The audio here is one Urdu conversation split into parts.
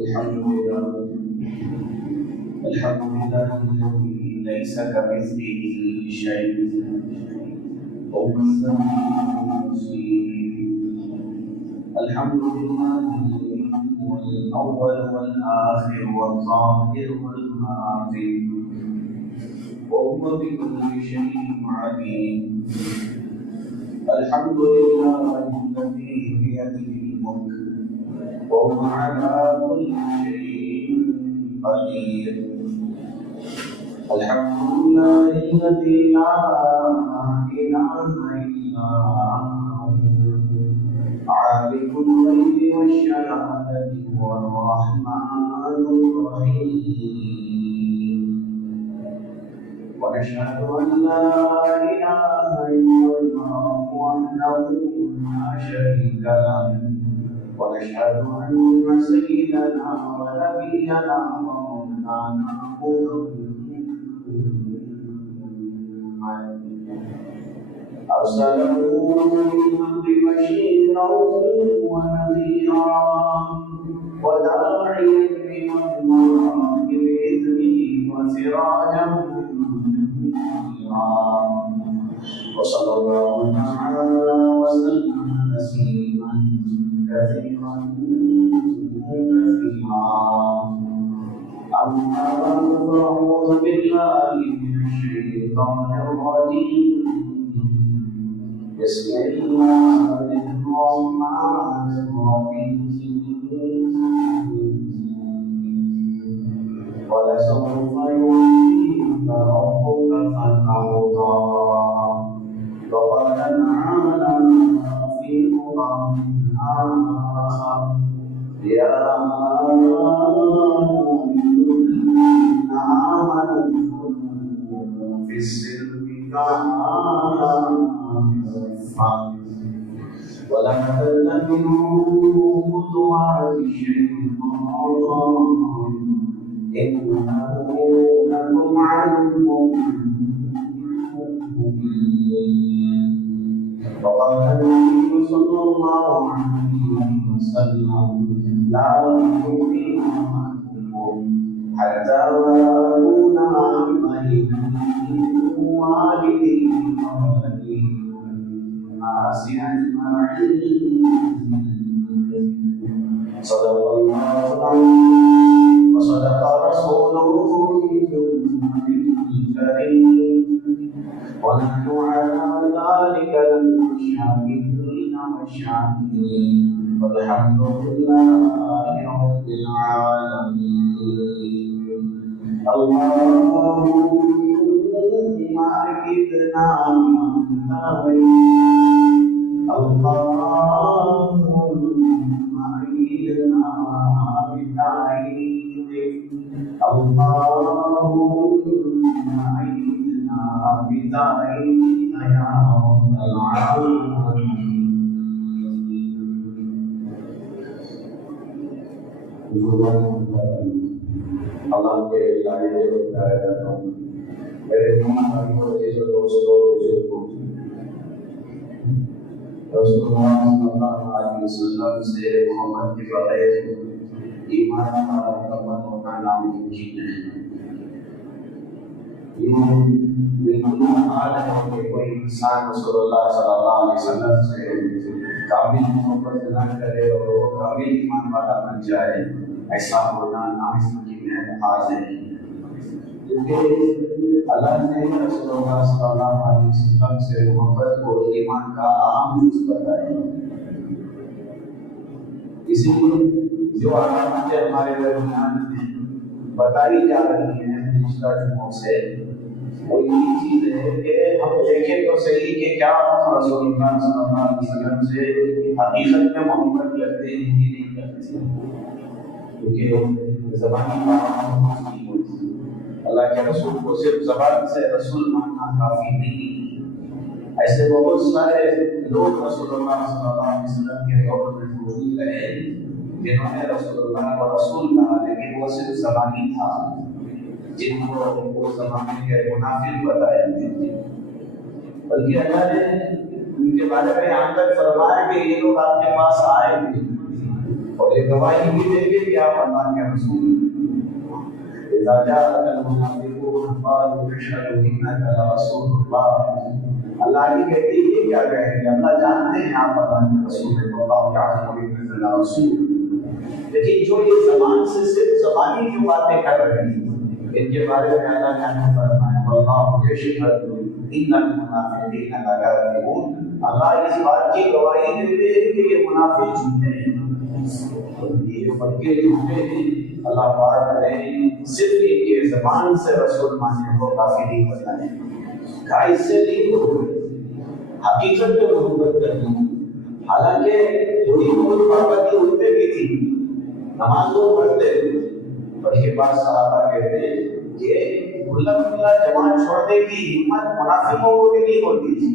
الحمد لله الذي ليس كمثله شيء وهو السميع البصير. الحمد لله الذي هو الأول والآخر والظاهر والباطن وهو بكل شيء عليم. الحمد لله الذي بيده الملك وهو على كل شيء قدير. الحمد لله الذي لا إله إلا هو عالم الغيب والشهادة هو الرحمن الرحيم. ونشهد أن لا إله إلا الله وحده لا شريك له، ونشهد أن سيدنا ونبينا ومولانا أرسله بالحق بشيرا ونذيرا وداعيا إلى الله بإذنه وسراجا منيرا. وصلى الله تعالى وسلم تسليما كثيرا أما بعد فأعوذ بالله من الشيطان الرجيم. بسم الله الرحمن الرحيم. ولسوف يعطيك ربك فترضى. وقال تعالى في قرآن آخر: يا الذين آمنوا في السلم كافة ولا تتبعوا خطوات الشيطان إنه لكم عدو مبين. وقال النبي صلى الله عليه وسلم: لا يؤمن أحدكم حتى أكون أحب إليه من والده وولده والناس أجمعين. صدق الله العظيم وصدق رسوله الكريم، ونحن على ذلك لمن الشاهدين والشاكرين، والحمد لله رب العالمين. اللهم أجبنا من دعوتك، اللهم أجبنا بدعوتك، اللهم أجبنا بدعوتك يا رب العالمين. اللہ کے لائے کرتا ہوں میرے تمام دوستوں بزرگوں، رسول اللہ صلی اللہ علیہ وسلم سے محبت کے بغیر ایمان کا مکمل ہونا ناممکن ہے۔ یہ بالکل محال ہے کہ کوئی انسان رسول اللہ صلی اللہ علیہ وسلم سے کامل محبت نہ کرے اور وہ کامل ایمان والا بن جائے، ایسا ہونا ناممکن ہے، محال ہے۔ کیونکہ اللہ نے رسول اللہ صلی اللہ علیہ وسلم سے محبت کو ایمان کا اہم جز بتایا۔ اسی لیے جو علامتیں ہمارے درمیان میں بتائی جا رہی ہیں پچھلے جمعوں سے، وہ یہی چیز ہے کہ ہم دیکھیں تو صحیح کہ کیا رسول اللہ صلی اللہ علیہ وسلم سے حقیقت میں محبت کرتے ہیں کہ نہیں کرتے، کیونکہ زبانی بات نہیں ہوتی۔ اللہ کے رسول کو صرف زبان سے رسول ماننا کافی نہیں۔ ایسے بہت سارے لوگ رسول اللہ صلی اللہ علیہ وسلم کے دور میں موجود رہے جنہوں نے رسول اللہ کو رسول کہا، لیکن وہ صرف زبانی تھا، جن کو وہ زمانے کے منافق بتایا گیا۔ بلکہ اللہ نے ان کے بارے میں یہاں تک فرمایا کہ یہ لوگ آپ کے پاس آئے گے اور یہ گواہی بھی دیں گے کہ آپ اللہ کے رسول ہیں۔ اذا جاءك المنافقون قالوا نشهد انك لرسول الله، اللہ کی کہتی ہے یہ کیا کہیں گے، اللہ جانتے ہیں آپ اللہ کے رسول ہیں، واللہ یعلم انک لرسول۔ لیکن جو یہ زبان سے صرف زبانی جو باتیں کر رہے ہیں ان کے بارے میں اللہ نے فرمایا واللہ یشهد ان المنافقین لکاذبون، اللہ اس بات کی گواہی دیتے ہیں کہ یہ منافق جھوٹے ہیں، یہ پکے جھوٹے ہیں۔ اللہ پاک نے صرف ان کے زبان سے رسول ماننے کو کافی نہیں بتایا، کہا اس سے نہیں ہوگی حقیقت میں محبت کرنی، حالانکہ تھوڑی بہت پابندی ان پہ بھی تھی، نماز وہ پڑھتے پر یہ بات صحابہ کہتے ہیں کہ کھلا کھلا جماعت چھوڑنے کی ہمت منافقوں کو بھی نہیں ہوتی تھی،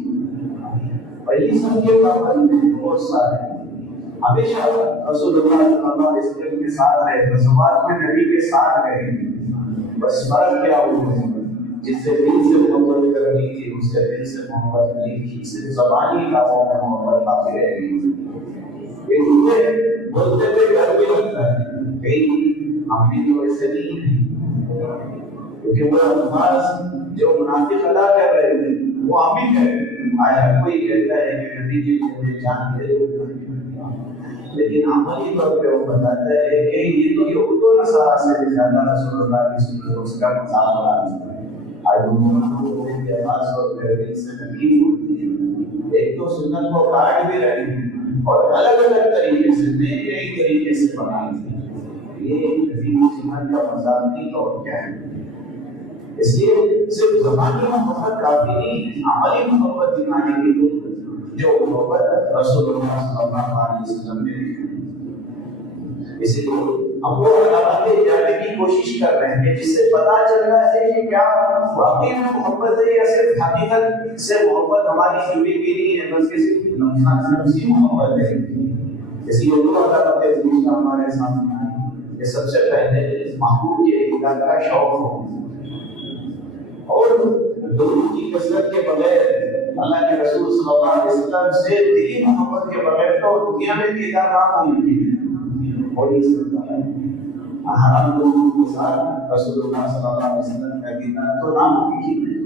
پہلی سب کے پابند بہت سارے ہمیشہ رسول اللہ صلی اللہ علیہ وسلم کے ساتھ رہے، غزوات میں نبی کے ساتھ رہے، بس فرق کیا ہوا جس سے دل سے محبت کرنی تھی اس سے دل سے محبت نہیں تھی، صرف زبانی لفظوں میں محبت باقی رہ گئی۔ یہ بولتے ہوئے ڈر بھی لگتا ہے کہیں ہم بھی تو ایسے نہیں ہیں، کیونکہ وہ الفاظ جو منافق ادا کر رہے تھے وہ ہم بھی کہہ رہے ہیں۔ آیا کوئی کہتا ہے کہ نبی کی جان دے، لیکن عملی طور پہ وہ بتاتا ہے کہ یہ تو یہود و نصارہ سے بھی زیادہ رسول اللہ کی سنت اس کا مقابلہ ہے۔ آج مسلمانوں کے پاس اور دل سے تکلیف ہوتی ہے، ایک تو سنت کو کاٹ بھی رہے ہیں اور الگ الگ طریقے سے نئے نئے طریقے سے بنائیں گے، یہ نبی کی سنت کا مذاق نہیں تو کیا ہے۔ اس لیے صرف زبانی محبت کافی نہیں ہے، عملی محبت دکھانے کے لیے جو محبت رسول اللہ صلی اللہ علیہ وسلم نے اسی لیے ہم وہ علامتیں جاننے کی کوشش کر رہے ہیں جس سے پتہ چل رہا ہے کہ کیا واقعی میں محبت ہے یا صرف حقیقت سے محبت ہماری جڑی ہوئی نہیں ہے بلکہ صرف نفسی محبت ہے۔ اس لیے دو علامتیں پوچھنا ہمارے سامنے آئی کہ سب سے پہلے محبوب کے دیدار کا شوق ہو، اور درود کی کثرت کے بغیر اللہ کے رسول صلی اللہ علیہ وسلم سے دلی محبت کے بغیر تو دنیا میں دیدار ناممکن ہے، ہو نہیں سکتا ہے۔ حرام لوگوں کے ساتھ رسول اللہ صلی اللہ علیہ وسلم کا دیدار تو ناممکن ہے،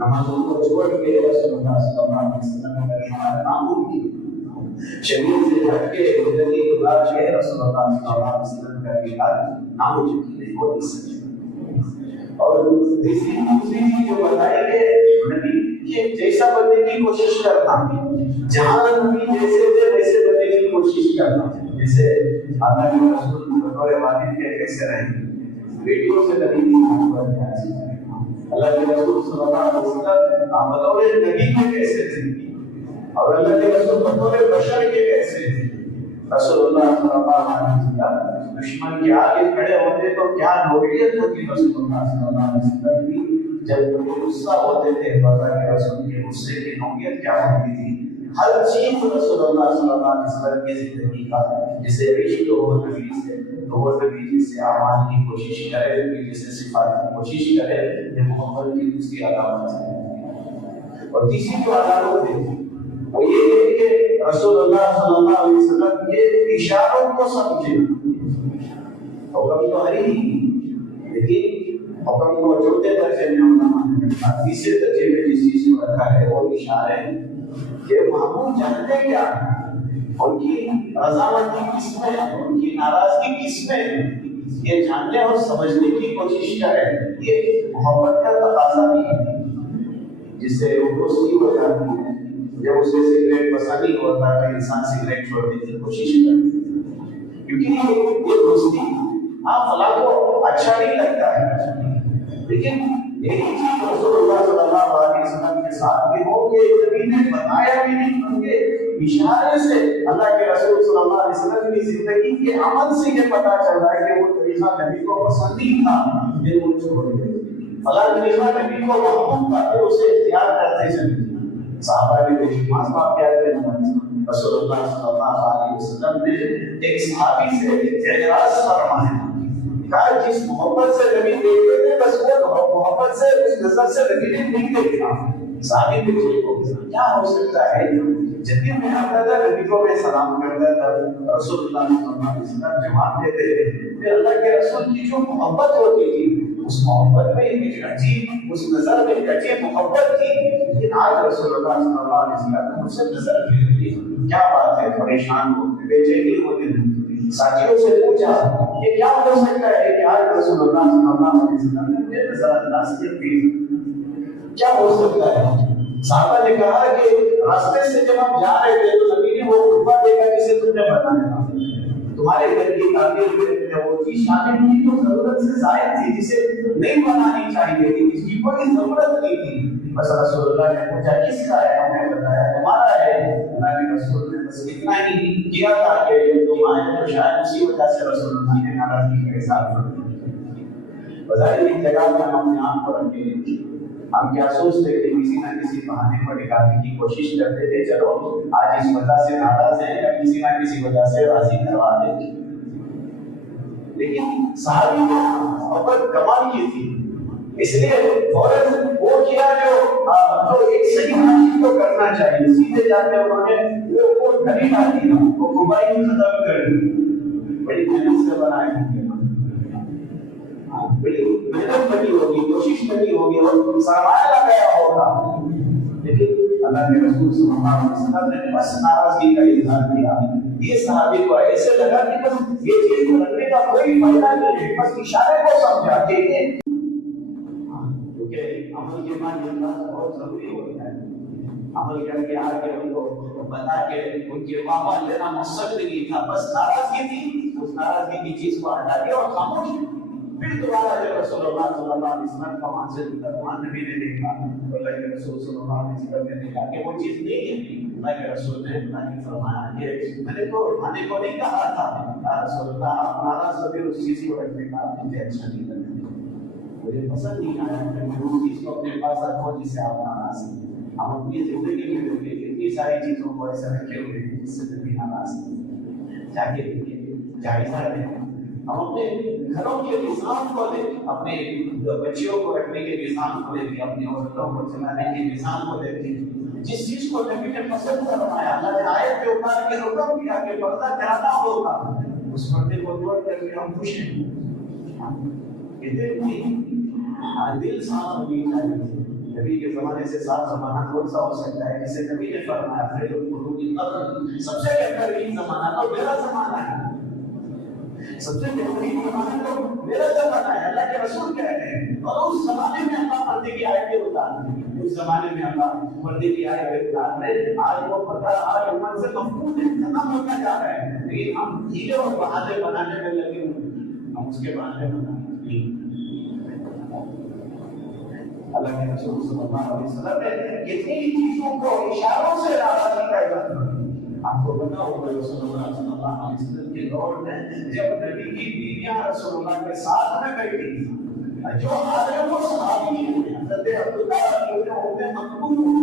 نمازوں کو چھوڑ کے رسول اللہ صلی اللہ علیہ وسلم کا دیدار ناممکن ہے، شریعت سے ہٹ کے زندگی گزار کے رسول اللہ صلی اللہ علیہ وسلم کا دیدار ناممکن ہے، ہو نہیں سکتا۔ اور دوسری چیز جو بتائی کہ نبی کے جیسا بننے کی کوشش کرنا، جہاں نبی جیسے تھے ویسے بننے کی کوشش کرنا، جیسے اللہ کے رسول بطور والد کے کیسے رہے، بیٹیوں سے نبی کی محبت کیسی ہے، اللہ کے رسول صلی اللہ علیہ وسلم بطور نبی کے کیسے تھے، اور اللہ کے رسول بطور بشر کے کیسے تھے۔ رسول اللہ صلی اللہ علیہ وسلم دشمن کے آگے کھڑے ہوتے تو کیا نوعیت ہوتی رسول اللہ صلی اللہ علیہ وسلم کی، جب وہ غصہ ہوتے تھے اللہ کے رسول کے غصے کی نوعیت کیا ہوتی تھی، ہر چیز رسول اللہ صلی اللہ علیہ وسلم کی زندگی کا جسے عشق ہو نبی سے تو وہ نبی جسے اعمال کی کوشش کرے، نبی جسے صفات کی کوشش کرے، یہ محبت کی دوسری علامت ہے۔ اور تیسری جو علامت ہے وہ یہ ہے کہ رسول اللہ صلی اللہ علیہ وسلم یہ اشاروں کو سمجھے، حکم تو ہر ہی لیکن حکم کو چوتھے درجے میں ہونا، تیسرے درجے میں جس چیز کو رکھا ہے وہ اشارے کہ محبوب جانتے کیا ان کی رضامندی کس میں، ان کی ناراضگی کس میں، یہ جاننے اور سمجھنے کی کوشش کریں، یہ محبت کا تقاضا بھی ہے، جس سے وہ دوستی ہو جاتی ہے۔ جب اسے سگریٹ پسند نہیں ہوتا ہے انسان سگریٹ چھوڑنے کی کوشش کرتا ہے، کیونکہ یہ دوستی آپ فلاں کو اچھا نہیں لگتا ہے، لیکن یہی چیز رسول اللہ صلی اللہ علیہ وسلم کے ساتھ بھی ہو کہ نبی نے بتایا بھی نہیں بلکہ اشارے سے اللہ کے رسول صلی اللہ علیہ وسلم کی زندگی کے عمل سے یہ پتا چل رہا ہے کہ وہ طریقہ نبی کو پسند نہیں تھا، یہ وہ چھوڑ گئے، فلاں طریقہ نبی کو محبوب تھا کہ اسے اختیار کرتے چلے۔ صحابہ کے بےشمار واقعات کے اندر رسول اللہ صلی اللہ علیہ وسلم نے ایک صحابی سے اعتراض فرمایا، کہا جس محبت سے نبی دیکھتے تھے بس وہ محبت سے اس نظر سے نبی نے نہیں دیکھا، صحابی بھی ٹھیک ہو گیا. کیا ہو سکتا ہے؟ جب بھی میں آتا تھا نبی کو میں سلام کرتا تھا, رسول اللہ صلی اللہ علیہ وسلم جواب دیتے تھے. پھر اللہ کے رسول کی جو محبت ہوتی تھی, اس محبت میں ایک عجیب, اس نظر میں ایک عجیب محبت تھی. لیکن آج رسول اللہ صلی اللہ علیہ وسلم مجھ سے نظر پھیرتی ہے. کیا بات ہے؟ پریشان ہو, بے چینی ہوتے ہیں. ساتھیوں سے پوچھا کہ کیا ہو سکتا ہے کہ آج رسول اللہ صلی اللہ علیہ وسلم نے مجھے نظر انداز کی, کیا ہو سکتا ہے؟ صحابہ نے کہا کہ راستے سے جب ہم جا رہے تھے تو نبی نے وہ خطبہ دیکھا جسے تم نے بتایا, تمہارے گھر کی تعمیر میں وہ چیز شامل کی جو ضرورت سے زائد تھی, جسے نہیں بنانی چاہیے تھی, جس کی کوئی ضرورت نہیں تھی. بس رسول اللہ نے پوچھا کس کا ہے؟ ہم نے بتایا تمہارا ہے. اللہ کے رسول نے بس اتنا ہی کیا تھا کہ تم آئے تو شاید اسی وجہ سے رسول اللہ نے ناراضگی کے ساتھ بظاہر ایک جگہ پر ہم نے آپ کو رکھے. ہم کیا سوچتے تھے؟ کسی نہ کسی بہانے پر نکالنے کی کوشش کرتے تھے, چلو آج اس وجہ سے ناراض ہیں یا کسی نہ کسی وجہ سے راضی کروا دیں. لیکن صحابی نے محبت کمال کی تھی, اس لیے فوراً وہ کیا جو ایک صحیح حاجی کو کرنا چاہیے. سیدھے جا کے انہوں نے وہ گھڑی ڈالی, وہ موبائل ختم کر دی. بڑی محنت سے بنائے ہوں گے, بڑی محنت بنی ہوگی, کوشش بنی ہوگی اور سرمایہ لگایا ہوگا. لیکن اللہ کے رسول صلی اللہ علیہ وسلم نے بس ناراضگی کا اظہار کیا. یہ صحابی کو ایسے لگا کہ بس یہ چیز کو رکھنے کا کوئی فائدہ نہیں ہے, بس اشارے کو سمجھا کہ کیونکہ عمل کے بعد اللہ بہت ضروری ہوتا ہے. عمل کر کے آگے ان کو بتا کے ان کے پاپا لینا مقصد نہیں تھا, بس ناراضگی تھی. اس ناراضگی کی چیز کو ہٹا دیا اور خاموش. پھر دوبارہ جب رسول اللہ صلی اللہ علیہ وسلم کا وہاں سے ترجمان نبی نے دیکھا, اللہ کے رسول صلی اللہ علیہ وسلم نے دیکھا کہ وہ چیز نہیں ہے. اللہ کے رسول نے نہیں فرمایا کہ میں نے تو اٹھانے کو نہیں کہا تھا, رسول اللہ آپ ناراض ہو گئے, اس چیز کو رکھنے کا مجھے اچھا نہیں لگا, مجھے پسند نہیں آیا کہ میں وہ چیز کو اپنے پاس رکھوں جس سے آپ ناراض ہیں. ہم اپنی زندگی میں اتنی ساری چیزوں کو ایسے رکھے ہوئے ہیں جس سے کبھی ناراض نہیں. جا کے دیکھیے, جائزہ لیں. ہم اپنے گھروں کے نظام کو دیں, اپنے بچیوں کو رکھنے کے نظام کو دیکھیں, اپنی عورتوں کو چلانے کے نظام کو دیکھیں. جس چیز کو نبی نے پسند فرمایا, اللہ نے آیت کے اتار کے حکم کیا کہ پردہ کرانا ہوگا, اس پردے کو توڑ کر کے ہم خوش ہیں. دل صاف ہونی چاہیے. نبی کے زمانے سے صاف زمانہ کون سا ہو سکتا ہے جسے نبی نے فرمایا خیر القرون القرن, سب سے بہترین زمانہ تو میرا زمانہ ہے, سب سے بہترین زمانہ تو میرا زمانہ ہے. اللہ کے رسول کہہ رہے ہیں, اور اس زمانے میں اللہ پردے کی آیتیں اتار رہے ہیں, اس زمانے میں اللہ پردے کی آیتیں اتار رہے ہیں. آج وہ پردہ آج عمر سے مفقود ہے, ختم ہوتا جا رہا ہے, لیکن ہم ہیلے اور بہانے بنانے میں لگے ہوئے ہیں. ہم اس کے بہانے بنانے اللہ کے رسول صلی اللہ علیہ وسلم نے کتنی چیزوں کو اشاروں سے ناراضی کا اظہار کیا. آپ کو پتا ہوگا رسول اللہ صلی اللہ علیہ وسلم کے دور میں جب نبی کی بیویاں رسول اللہ کے ساتھ میں بیٹھی تھی, جو آدمی وہ صحابی ہیں, حضرت عبداللہ رضی اللہ عنہ مقبول,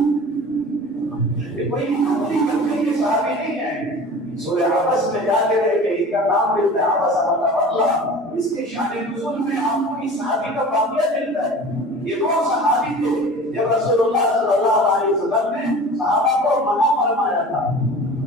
یہ کوئی عملی کرنے کے صحابی نہیں ہیں. سورہ عبس میں جا کے رہے کہ اس کا نام ملتا ہے عبس اللہ, اس کے شان نزول میں آپ کو اس صحابی کا واقعہ ملتا ہے. یہ وہ صحابی تھے جب رسول اللہ صلی اللہ علیہ وسلم نے صحابہ کو منع فرمایا تھا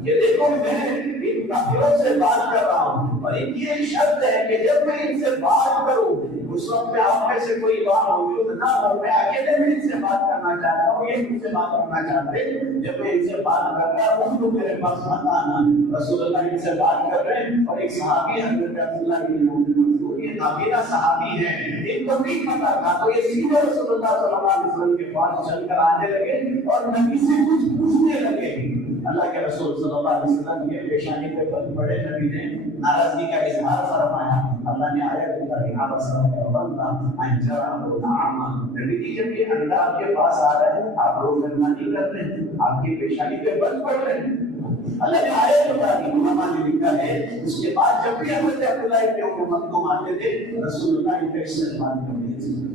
کہ دیکھو میں ان کافروں سے بات کر رہا ہوں, اور ان کی ایک شرط ہے کہ جب میں ان سے بات کروں اس وقت میں آپ میں سے کوئی بات موجود نہ ہو, میں اکیلے میں ان سے بات کرنا چاہتا ہوں, یہ مجھ سے بات کرنا چاہتے ہیں. جب میں ان سے بات کر رہا ہوں تو میرے پاس مت آنا. رسول اللہ ان سے بات کر رہے ہیں, اور ایک صحابی حضرت عبداللہ بن مسعود, یہ نابینا صحابی ہیں, ان کو نہیں پتا تھا, تو یہ سیدھے رسول اللہ صلی اللہ علیہ وسلم کے پاس چل کر آنے لگے اور نبی سے کچھ پوچھنے لگے. اللہ کے رسول صلی اللہ علیہ وسلم کے پیشانی پہ بڑے نبی نے ناراضگی کا اظہار فرمایا. اللہ نے آیت اتاری نبی کی جب یہ اندھا آپ کے پاس آ رہا ہے, آپ لوگ مہربانی کر رہے ہیں, آپ کی پیشانی پہ بند پڑ رہے ہیں. اللہ نے آیت اتاری, علماء نے لکھا ہے اس کے بعد جب بھی حضرت عبداللہ ابن حکومت کو مانتے تھے رسول اللہ ان کا استعمال کرتے تھے.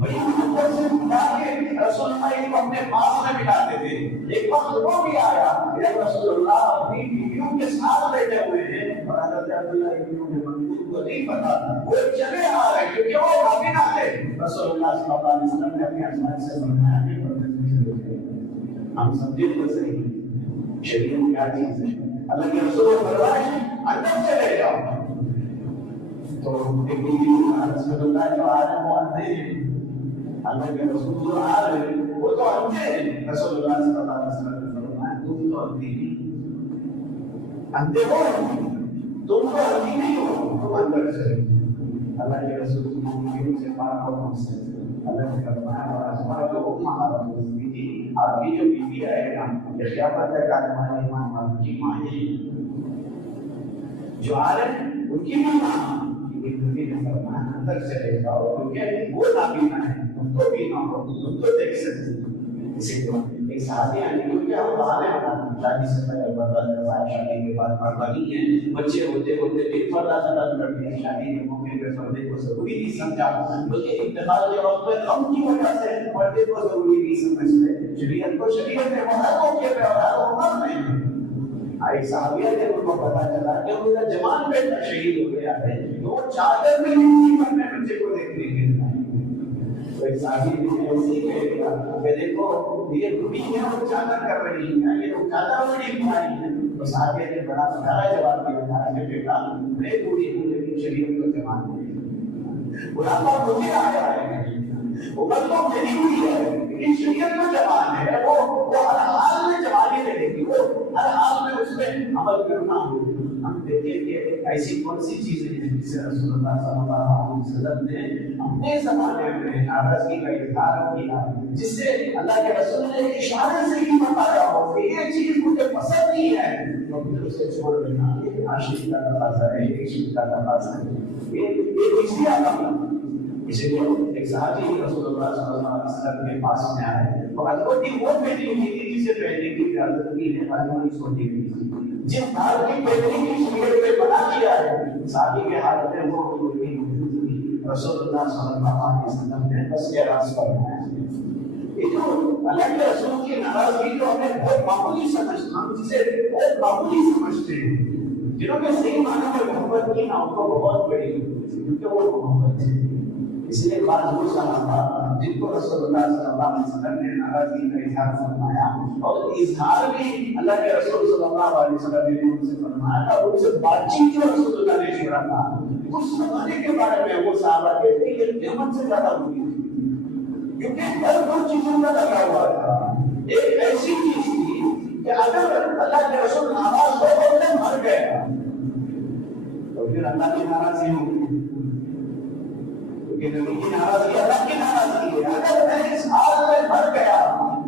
بڑی محبت سے بلا کے رسول اللہ کو اپنے پاس میں ملاتے تھے. ایک وقت وہ بھی آیا جب رسول اللہ اپنی بیویوں کے ساتھ بیٹھے ہوئے ہیں اور حضرت عبداللہ ابن حکومت کو نہیں پتا, وہ چلے آ رہے کیونکہ وہ نابینا تھے. رسول اللہ صلی اللہ علیہ وسلم نے اپنے ازواج سے فرمایا ہم سمجھے تو صحیح شریعت کیا چیز ہے. اللہ کے رسول نے فرمایا اندر چلے جاؤ. تو ایک رسول اللہ جو عالم وہ اندھے ہیں, اللہ کے رسول جو عالم ہے وہ تو اندھے ہیں. رسول اللہ صلی اللہ علیہ وسلم نے فرمایا تم تو اندھے نہیں, اندھے ہو تم تو اندھے نہیں ہو, تم اندر چلے. اللہ کے رسول کی سے پاک اور ہم سے اللہ نے فرمایا اور ازواج جو امہات المؤمنین, آپ کی جو بیوی ہے نا یہ قیامت تک آنے والے ایمان والوں کی ماں ہے. جو عالم ان کی بھی ماں کی نبی نے فرمایا اندر چلے جاؤ کیونکہ وہ نابینا ہے, تم تو بینا ہو, تم تو دیکھ سکتے. اسی طرح ایک صحابی آنے کیونکہ ہم بہانے بناتے ہیں شادی سے پہلے پردہ کروایا, شادی کے بعد پردہ نہیں ہے, بچے ہوتے ہوتے پھر پردہ ختم کر دیا, شادی کے موقع پہ پردے کو ضروری نہیں سمجھا, بلکہ انتقال کے وقت میں غم کی وجہ سے پردے کو ضروری نہیں سمجھتے. شریعت کو شریعت میں وہ ہر موقع پہ اور ہر عمر میں. ایک صحابیہ نے ان کو پتا چلا کہ ان کا جوان بیٹا شہید ہو گیا ہے, تو وہ چادر میں نہیں اپنے بچے کو دیکھنے کے لیے. تو ایک صحابی نے ایسے کہہ دیا کہ دیکھو یہ بوڑھی ہے وہ چادر کر رہی ہے, یہ تو چادر بڑی بیماری ہے. تو صحابی نے بڑا پیارا جواب دیا کہ بیٹا میں بوڑھی ہوں لیکن شریعت کو جوان ہے. بڑھاپا مجھے آیا ہے, عمر تو میری ہوئی ہے لیکن شریعت میں جوان ہے, وہ ہر حال میں جوانی رہے گی, وہ ہر حال میں اس پہ عمل کرنا ہوگا. ہم دیکھیں کہ ایسی کون سی چیزیں ہیں جس سے رسول اللہ صلی اللہ علیہ وسلم نے اپنے زمانے میں ناراضگی کا اظہار کیا, جس سے اللہ کے رسول نے اشارے سے ہی بتایا ہو کہ یہ چیز مجھے پسند نہیں ہے, تو پھر اسے چھوڑ دینا. یہ عاشق کا تقاضا ہے, یہ عشق کا تقاضا ہے, یہ اسی عالم. اسی لیے ایک صحابی رسول اللہ صلی اللہ علیہ وسلم کے پاس میں آئے اور حضرت کی وہ پہنی ہوئی تھی جسے پہننے کی اجازت نہیں ہے, قانونی سوچی ہوئی تھی. جس ہاتھ کی پہننے کی شریعت میں منع کیا ہے, صحابی کے ہاتھ میں وہ ہوئی رسول اللہ صلی اللہ علیہ وسلم نے بس کے راز فرمایا. یہ جو اللہ کے رسول کی ناراضگی جو ہمیں بہت معمولی سمجھتے, ہم جسے بہت معمولی سمجھتے ہیں, جنہوں نے صحیح معنی میں محبت کی نا ان کو بہت بڑی, کیونکہ وہ محبت ہے. اس لیے بعض وہ صحابہ جن کو رسول اللہ صلی اللہ علیہ وسلم نے ناراضگی کا اظہار فرمایا, اور اظہار بھی اللہ کے رسول صلی اللہ علیہ وسلم نے ان سے فرمایا تھا, ان سے بات چیت جو رسول اللہ نے چھوڑا تھا, اس زمانے کے بارے میں وہ صحابہ کہتے ہیں کہ قیامت سے زیادہ ہوئی تھی, کیونکہ ہر دو چیزوں کا لگا ہوا تھا. ایک ایسی چیز تھی کہ اگر اللہ کے رسول ناراض ہو تو مر گیا تو پھر اللہ کی ناراضی ہوگی, کہ نبی کی ناراضگی اللہ کی ناراضگی ہے. اگر میں اس حال میں مر گیا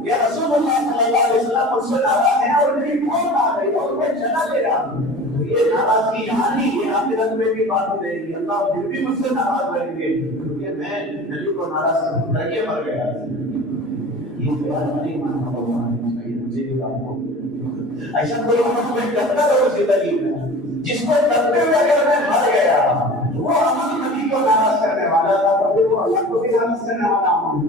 یا رسول اللہ صلی اللہ علیہ وسلم مجھ سے ناراض ہے اور میری موت آ گئی اور میں چلا گیا, تو یہ ناراضگی یہاں نہیں ہے, آخرت میں بھی بات رہے گی. اللہ پھر بھی مجھ سے ناراض رہیں گے کیونکہ میں نبی کو ناراض کر کے مر گیا. یہ بیان نہیں ماننا ہوگا, مجھے بھی آپ کو ایسا کوئی عمل میں کرتا ہو زندگی میں جس کو کرتے ہوئے اگر میں مر گیا وہ عمل نبی کو ناراض کرنے والا تھا, تو وہ اللہ کو بھی ناراض کرنے والا عمل.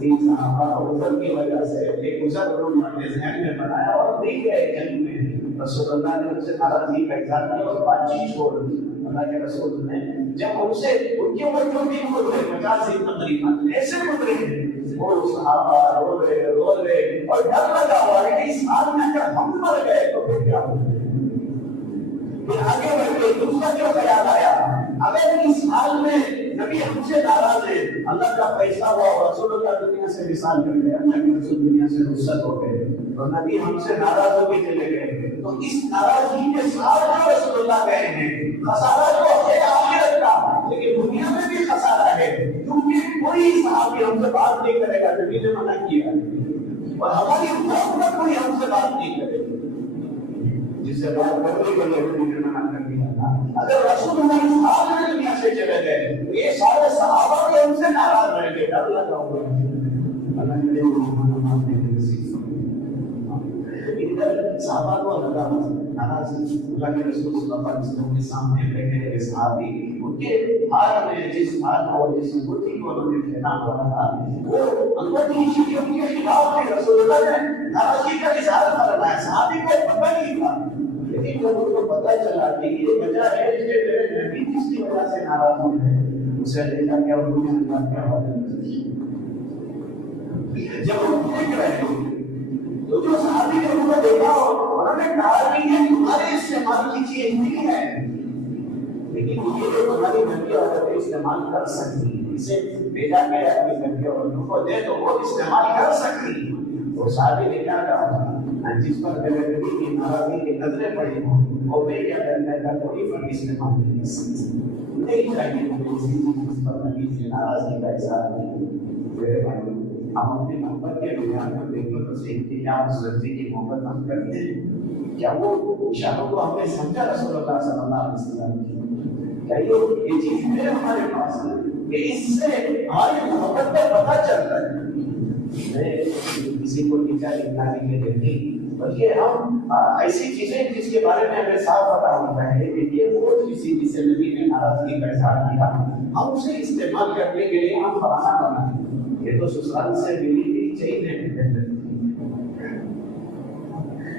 تین صحابہ عذر کی وجہ سے ایک عذر انہوں نے ذہن میں بنایا اور نہیں گئے جنگ میں. رسول اللہ نے ان سے ناراضگی کا اظہار کیا اور بات چیت چھوڑ دی. اللہ کے رسول نے جب ان سے ان کے وہ جو بھی گزرے 50 سے تقریباً ایسے گزرے, وہ صحابہ رو رہے اور ڈر لگا ہوا ہے کہ اس حال میں اگر ہم مر گئے تو پھر کیا ہوگا. پھر آگے بڑھ کے دوسرا جو خیال آیا, اگر اس حال میں نبی ہم سے ناراض ہے, اللہ کا فیصلہ ہوا اور رسول اللہ دنیا سے وصال کر گئے, اللہ کے رسول دنیا سے رخصت ہو گئے, تو نبی ہم سے ناراض ہو کے چلے گئے, تو اس ناراضگی کے ساتھ جو رسول اللہ گئے ہیں خسارہ جو ہے آخرت کا, لیکن دنیا میں بھی خسارہ ہے, کیونکہ کوئی صحابی ہم سے بات نہیں کرے گا نبی نے منع کیا, اور ہماری امت میں کوئی ہم سے بات نہیں کرے گا, جس سے بات کرنے کے لیے نبی نے منع کر دیا تھا. اگر رسول اللہ اس حال میں دنیا سے چلے گئے تو یہ سارے صحابہ کے ان سے ناراض رہیں گے, ڈر لگا ہوا ہے. اللہ نے صحابہ کو ناراض اللہ کے رسول صلی اللہ علیہ وسلم کے سامنے بیٹھے ہوئے صحابی, ان کے ہاتھ میں جس ہاتھ اور جس انگوٹھی کو انہوں نے پہنا ہوا تھا وہ انگوٹھی کی ان کے خلاف تھی. رسول اللہ نے ناراضگی کا اظہار فرمایا, صحابی کو پتہ نہیں تھا, لیکن جب ان کو پتہ چلا کہ یہ وجہ ہے کہ میرے نبی جس کی وجہ سے ناراض ہو گئے, اسے دیکھا کیا انہوں نے اللہ کیا حوالے. جب وہ دیکھ رہے ہیں تو جو صحابی نے ان کو دیکھا انہوں نے کہا کہ یہ تمہارے استعمال کی چیز نہیں ہے، لیکن یہ جو تمہاری نبی عورتیں استعمال کر سکتی، اسے بھیجا کے اپنی نبی عورتوں کو دے تو وہ استعمال کر سکتی۔ وہ صحابی نے کیا کہا، جس پر میرے نبی کی ناراضی کی نظریں پڑی ہوں وہ میں کیا کرنے کا کوئی فرق استعمال نہیں کر سکتی۔ نہیں چاہیے مجھے اسی چیز پر نبی کی ناراضی کا اظہار نہیں۔ میرے بھائی ہم اپنی محبت کے بنیاد پر دیکھیں تو سیکھتے کیا اس لڑکی کی محبت ہم کرتے ہیں؟ کیا وہ اشاروں کو ہم نے سمجھا رسول اللہ صلی اللہ علیہ وسلم کی؟ کیا یہ چیز ہے ہمارے پاس کہ اس سے ہماری محبت کا پتہ چلتا ہے؟ میں کسی کو نیچا لکھنا نہیں دیتی، بلکہ ہم ایسی چیزیں جس کے بارے میں ہمیں صاف پتہ ہوتا ہے کہ یہ وہ کسی جس سے نبی نے ناراضگی کا اظہار کیا، ہم اسے استعمال کرنے کے لیے ہم فراہم بنائیں۔ یہ تو سسرال سے ملی ہوئی چیز ہے،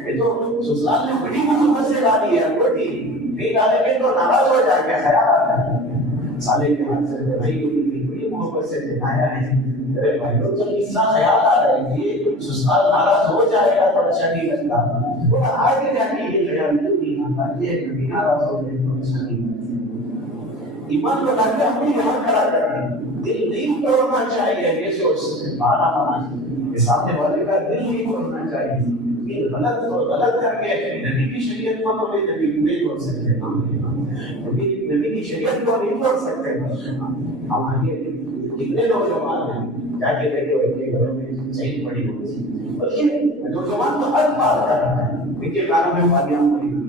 یہ تو سسرال نے بڑی محبت سے ڈالی ہے، بڑی نہیں ڈالیں گے تو ناراض ہو جائیں گے، خیال آتا ہے سالے کے ہاتھ سے بڑی محبت سے دکھایا ہے۔ میرے بھائیوں جب اتنا خیال آ رہا ہے کہ سسرال ناراض ہو جائے گا تو اچھا نہیں لگتا، وہ آگے جا کے یہ خیال نہیں آتا یہ کبھی ناراض ہو جائے تو اچھا نہیں لگتا۔ ایمان کو لا کے ہم یہاں کھڑا کر دیں، دل نہیں توڑنا چاہیے، یہ سوچ سے بانا بنا کہ سامنے والے کا دل نہیں توڑنا چاہیے۔ یہ غلط کر کے نبی کی شریعت کو تو نبی نہیں توڑ سکتے، نبی کی شریعت کو نہیں توڑ سکتے۔ ہم آگے کتنے نوجوان ہیں جا کے دیکھو ایک گھر میں صحیح پڑی ہوئی، بلکہ نوجوان تو ہر بات کر رہا ہے، ان کے کانوں میں پالیاں پڑی ہوئی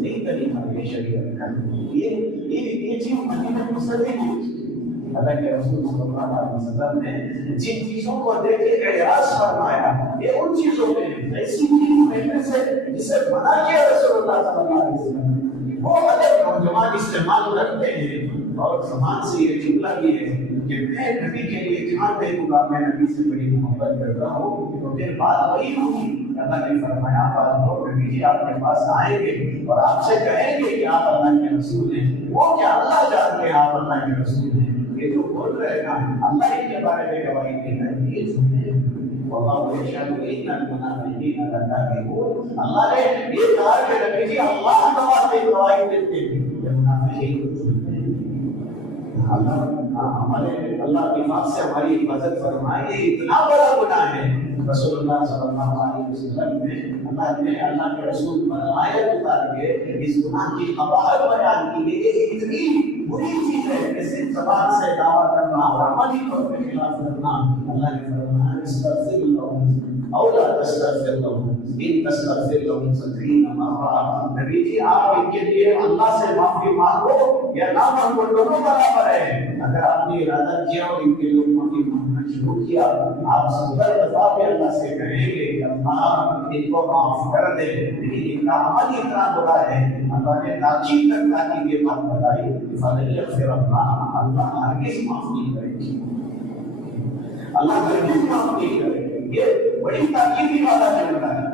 نہیں طریقہ یہ شریعت کا، یہ چیز مدینہ مصدق ہے۔ اللہ کے رسول صلی اللہ علیہ وسلم نے جن چیزوں کو دیکھ کے اعراض فرمایا، یہ ان چیزوں میں ایسی چیز میں سے جسے منع کیا رسول اللہ صلی اللہ علیہ وسلم، وہ اگر نوجوان استعمال کرتے ہیں اور زبان سے یہ جملہ بھی ہے کہ میں نبی کے لیے جان دے دوں گا، میں نبی سے بڑی محبت کر رہا ہوں، تو پھر بات وہی ہوگی۔ اللہ نے فرمایا بعض لوگ نبی جی آپ کے پاس آئیں گے اور آپ سے کہیں گے کہ آپ اللہ کے رسول ہیں، وہ کیا اللہ جانتے ہیں آپ اللہ کے رسول ہیں، یہ جو بول رہے نا اللہ ان کے بارے میں گواہی دے رہا ہے، یہ سنیں واللہ یشهد ان المنافقین لکاذبون۔ اللہ نے یہ کہا کہ نبی جی اللہ گواہ سے گواہی دیتے ہیں کہ منافقین ہمارے اللہ کی بات سے ہماری حفاظت فرمائے، یہ اتنا بڑا گناہ ہے۔ رسول اللہ صلی اللہ علیہ وسلم نے اللہ کے رسول پر آیت اتار کے اس گناہ کی قباحت بیان کی ہے، یہ اتنی بری چیز ہے کہ صرف زبان سے دعویٰ کرنا اور عملی طور پر خلاف کرنا۔ اللہ نے فرمایا استغفر لهم او لا تستغفر لهم ان تستغفر لهم 70 مرة۔ نبی جی آپ ان کے لیے اللہ سے معافی مانگو یا نہ مانگو دونوں برابر ہے۔ اگر آپ نے ارادہ کیا اور ان کے لیے معافی مانگنا شروع کیا، آپ 70 دفعہ بھی اللہ سے کہیں گے کہ اللہ ان کو معاف کر دے، لیکن ان کا عمل اتنا برا ہے۔ اللہ نے تاکید تک تاکید یہ بات بتائی فَلَن يَغْفِرَ اللَّهُ، اللہ ہرگز معاف نہیں کرے گی، اللہ ہرگز معاف نہیں کرے گی۔ یہ بڑی تاکیدی والا جملہ ہے۔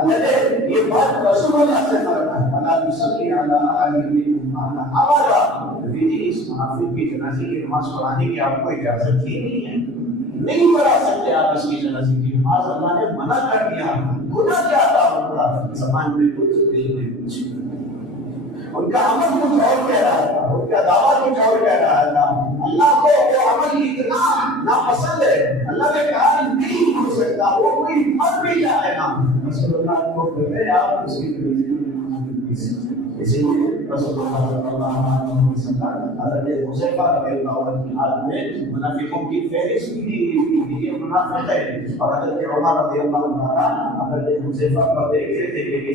اللہ نے یہ بات رسول اللہ سے فرمایا اللہ صلی اللہ علیہ وسلم ہمارا نبی اس منافق کی جنازے کی نماز پڑھانے کی آپ کو اجازت ہی نہیں ہے، نہیں پڑھا سکتے آپ اس کی جنازے کی نماز، اللہ نے منع کر دیا۔ گناہ کیا تھا ان کا؟ زبان میں کچھ دل میں کچھ، ان کا عمل کچھ اور کہہ رہا تھا، ان کا دعویٰ کچھ اور کہہ رہا تھا۔ اللہ کو وہ عمل اتنا ناپسند ہے، اللہ نے کہا نہیں ہو سکتا، وہ کوئی مر بھی جائے نا رسول اللہ کو کہتے آپ اس کی اسی لیے رسول اللہ صلی اللہ علیہ وسلم حضرت حذیفہ رضی اللہ عنہ کی حالت میں منافقوں کی فہرست بھی یہ منافق ہے، اور حضرت عمر رضی اللہ عنہ حضرت حذیفہ کو دیکھتے تھے کہ